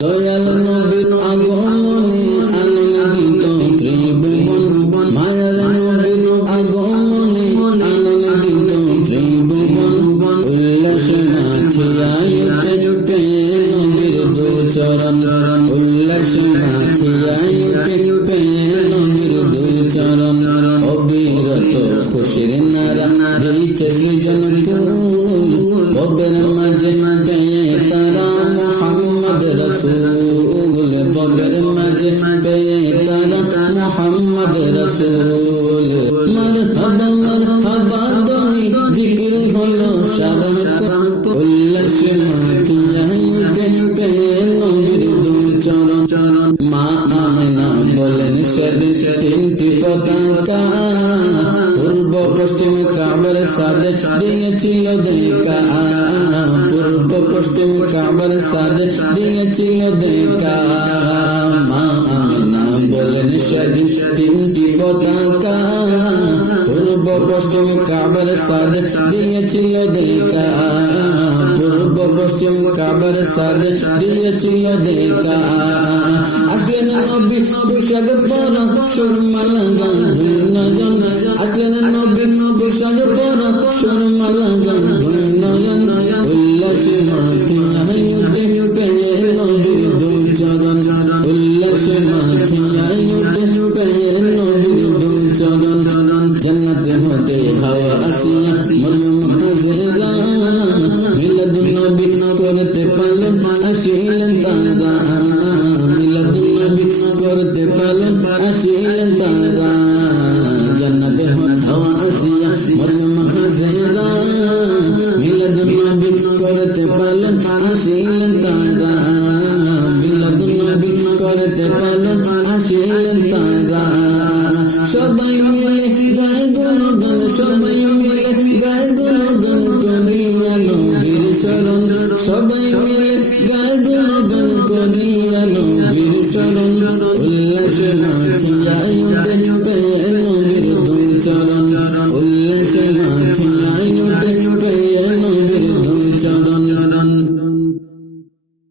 দয়াল নবীর আগমনে আনন্দিত ত্রিভুবন। মায়ার নবীর আগমনে আনন্দিত ত্রিভুবন। উল্লাস মাথিয়ায় উঠে নবীর দু চরণ উল্লাস মাথিয়ায় উঠে নবীর দু চরণ অবিরত খুশির নারা জয়িতে সুজন ববের মাঝে মাঝে তারা মোহাম্মদ রসুল মারহাবা মারহাবা দনি জিকির হলো সারা উল্লাস মাতিয়াই উঠে উঠে নবীর মা আমেনা বলেন সেদিন তিনটি পতাকা পূর্ব পশ্চিম কাবার সাদেশ দিয়েছিল দেখা পূর্ব পশ্চিম কাবার সাদেশ দিয়েছিল দেখা সেদিন তিনটি পতাকা পূর্ব পশ্চিম কাবার সাদেশ দিয়েছিল দেখা পূর্ব পশ্চিম কাবার সাদেশ দিয়েছিল দেখা আসলেন নবী পোশাক পরা সুরমা লাগা দুই নয়ন আসলেন নবী পোশাক পরা সুরমা असलत मरियम अजला मिलद करते पालन अशील तारा मिलद करते पालन अशील तारा जन्नत हवा असिया मरियम करते पालन अशील तारा मिलद नबी সবাই মিলে গায়ে গুণ গান করিয়া নবীর শরণ